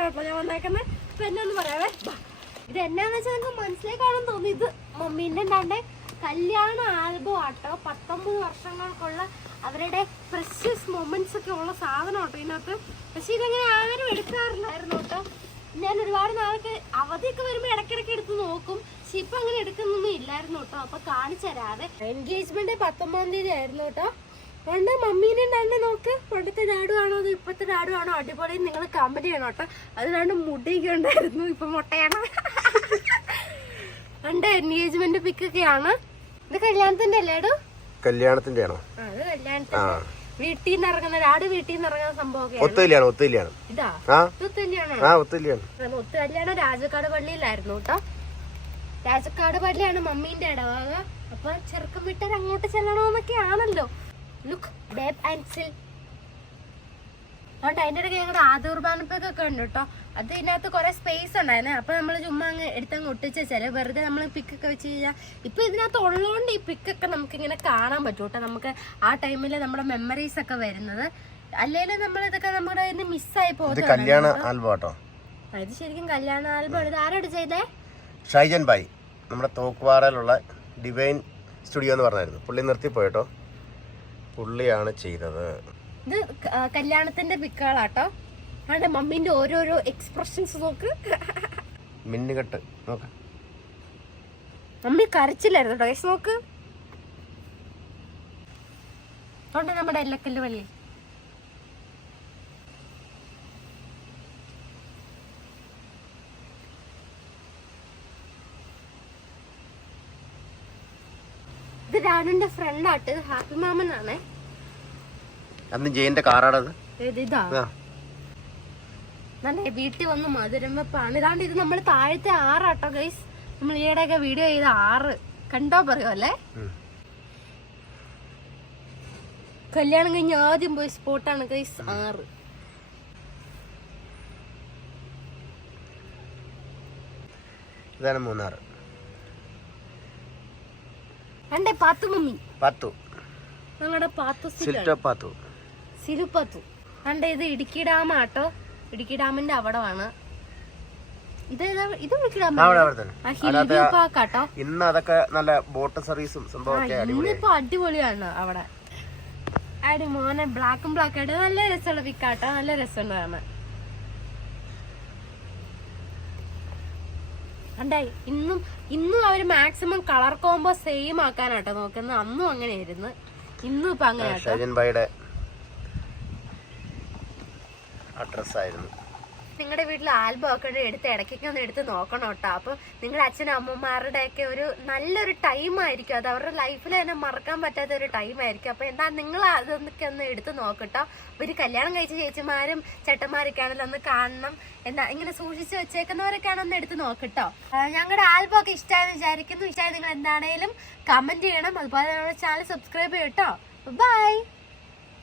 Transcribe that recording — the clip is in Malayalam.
ആയിട്ടാണോ ഞാൻ വന്നേക്കുന്നത് ഇപ്പൊ എന്നാന്ന് പറയാവേ? ബാ. ഇത് എന്നാന്ന് വെച്ചാൽ നിങ്ങൾക്ക് മനസ്സിലേക്കാണെന്ന് തോന്നി. ഇത് മമ്മീന്റെ ഉണ്ടാണ്ട് കല്യാണ ആൽബം ആട്ടോ. പത്തൊമ്പത് വർഷങ്ങൾക്കുള്ള അവരുടെ പ്രഷ്യസ് മൊമെന്റ്സ് ഒക്കെ ഉള്ള സാധനം കേട്ടോ ഇതിനകത്ത്. പക്ഷെ ഇതങ്ങനെ ആരും എടുക്കാറില്ലായിരുന്നു കേട്ടോ. ഞാൻ ഒരുപാട് നാൾക്ക് അവധിയൊക്കെ വരുമ്പോൾ ഇടയ്ക്കിടയ്ക്ക് എടുത്ത് നോക്കും. പക്ഷെ ഇപ്പൊ അങ്ങനെ എടുക്കുന്നൊന്നും ഇല്ലായിരുന്നു കേട്ടോ. അപ്പൊ കാണിച്ചു തരാതെ എൻഗേജ്മെന്റ് പത്തൊമ്പതാം തീയതി ആയിരുന്നു കേട്ടോ. പണ്ട് മമ്മീനെ തന്നെ നോക്ക്? പണ്ടത്തെ ഡാഡുവാണോ അത് ഇപ്പത്തെ ആണോ അടിപൊളി നിങ്ങൾ കമന്റ് ചെയ്യണം കേട്ടോ. അതിനാണ്ട് മുടിയൊക്കെ ഉണ്ടായിരുന്നു ഇപ്പൊ മുട്ടയാണ്. ഉണ്ട് എൻഗേജ്മെന്റ് പിക്കൊക്കെയാണ് ഇത് കല്യാണത്തിന്റെ അല്ലേ ഡു കല്യാണത്തിന്റെ ആണോ ഇത് കല്യാണത്തിന്റെ. വീട്ടിൽ നിന്ന് ഇറങ്ങുന്ന ഡാഡ് വീട്ടിൽ നിന്ന് ഇറങ്ങുന്ന സംഭവം ഒത്തു കല്യാണം ഇതാ രാജക്കാട് പള്ളിയിലായിരുന്നു കേട്ടോ. രാജക്കാട് പള്ളിയാണ് മമ്മീന്റെ ഇടവാക. അപ്പൊ ചെറുക്കം വിട്ടർ അങ്ങോട്ട് ചെല്ലണോന്നൊക്കെ ആണല്ലോ. ലുക്ക് ബേബ് ആൻഡ് സിൽ അതുകൊണ്ട് അതിന്റെ ഇടയ്ക്ക് ഞങ്ങളുടെ ആദൂർബാനപ്പൊക്കെ ഉണ്ട് കേട്ടോ. അത് ഇതിനകത്ത് കുറെ സ്പേസ് ഉണ്ടായിരുന്നു. അപ്പൊ നമ്മൾ ചുമ്മാ അങ്ങ് എടുത്തങ്ങ് ഒട്ടിച്ച് വെച്ചാൽ വെറുതെ നമ്മൾ പിക്കൊക്കെ വെച്ച് കഴിഞ്ഞാൽ ഇപ്പൊ ഇതിനകത്ത് ഉള്ളതുകൊണ്ട് ഈ പിക്കൊക്കെ നമുക്ക് ഇങ്ങനെ കാണാൻ പറ്റും കേട്ടോ. നമുക്ക് ആ ടൈമിൽ നമ്മുടെ മെമ്മറീസ് ഒക്കെ വരുന്നത്. അല്ലെങ്കിൽ നമ്മൾ ഇതൊക്കെ നമ്മുടെ കയ്യിൽ നിന്ന് മിസ്സായി പോകും കല്യാണ ആൽബം കേട്ടോ. ഇത് ശരിക്കും കല്യാണ ആൽബം ഇത് ആരോട് ചെയ്തേ? ഷൈജൻ ബായി നമ്മുടെ തോക്കുവാറയിലുള്ള ഡിവൈൻ സ്റ്റുഡിയോ എന്ന് പറഞ്ഞായിരുന്നു. പുള്ളി നിർത്തിപ്പോയിട്ടോ പുള്ളിയാണ് ചെയ്തത്. ഇത് കല്യാണത്തിന്റെ പിക്കാളാട്ടോ. ആണ് മമ്മീന്റെ ഓരോരോ എക്സ്പ്രഷൻസ് നോക്ക്. മിന്നുകെട്ട് നോക്ക. മമ്മി കരച്ചില്ലായിരുന്നു കേട്ടോ നോക്ക്. നമ്മുടെ എല്ലക്കല്ല് വള്ളി ഇത് ഫ്രണ്ട് ആട്ട് ഹാപ്പി മാമൻ ആണേ. അന്ന് ജയന്റെ കാറാടത് ഇത്? നല്ല വീട്ടിൽ വന്ന് മധുരം വെപ്പാണ്. ഇതാണ്ട് ഇത് നമ്മൾ താഴത്തെ ആറാട്ടോ ഗൈസ് നമ്മൾ ഈയിടെയൊക്കെ വീഡിയോ ചെയ്ത ആറ്. കണ്ടോ പറയുമല്ലേ അല്ലേ? കല്യാണം കഴിഞ്ഞ് ആദ്യം പോയി സ്പോട്ടാണ് ഗൈസ് ആറ്. ഇതാണ് മൂന്നാർ പാത്തു മമ്മി. പത്തു. ഞങ്ങളുടെ പാത്തു സിൽറ്റോ പാത്തു. സിലുപ്പത്തു കണ്ടേ ഇത് ഇടുക്കി ഡാം ആട്ടോ. ഇടുക്കി ഡാമിന്റെ അവിടമാണ്. ഇന്ന് അതൊക്കെ നല്ല ബോട്ട് സർവീസും ഇന്നിപ്പോ അടിപൊളിയാണ് അവിടെ. മോനെ ബ്ലാക്കും ബ്ലാക്ക് ആയിട്ട്. നല്ല രസമുള്ള വിക്കാട്ടോ നല്ല രസമുണ്ട് കാണാൻ ഇന്നും ഇന്നും അവർ മാക്സിമം കളർ കോംബോ സെയിം ആക്കാനാട്ടോ നോക്കുന്നത്. അന്നും അങ്ങനെയായിരുന്നു. ഇന്നും ഇപ്പൊ അങ്ങനെ ഷൈജൻ ബായിയുടെ അഡ്രസ്സായിരുന്നു നിങ്ങളുടെ വീട്ടിൽ ആൽബം ഒക്കെ എടുത്ത് ഇടയ്ക്കൊക്കെ ഒന്ന് എടുത്ത് നോക്കണം കേട്ടോ. അപ്പൊ നിങ്ങളുടെ അച്ഛനും അമ്മമാരുടെ ഒക്കെ ഒരു നല്ലൊരു ടൈം ആയിരിക്കും. അത് അവരുടെ ലൈഫിൽ തന്നെ മറക്കാൻ പറ്റാത്ത ഒരു ടൈം ആയിരിക്കും. അപ്പൊ എന്താ നിങ്ങൾ അതൊക്കെ ഒന്ന് എടുത്ത് നോക്കട്ടോ ഒരു കല്യാണം കഴിച്ച ചേച്ചിമാരും ചേട്ടന്മാരൊക്കെ ആണെങ്കിലും ഒന്ന് കാണണം. എന്താ ഇങ്ങനെ സൂക്ഷിച്ച് വെച്ചേക്കുന്നവരൊക്കെ ആണെന്ന് എടുത്ത് നോക്കട്ടോ ഞങ്ങളുടെ ആൽബം ഒക്കെ ഇഷ്ടമായെന്ന് വിചാരിക്കുന്നു. ഇഷ്ടമായി നിങ്ങൾ എന്താണേലും കമന്റ് ചെയ്യണം. അതുപോലെ നമ്മുടെ ചാനൽ സബ്സ്ക്രൈബ് ചെയ്യട്ടോ ബൈ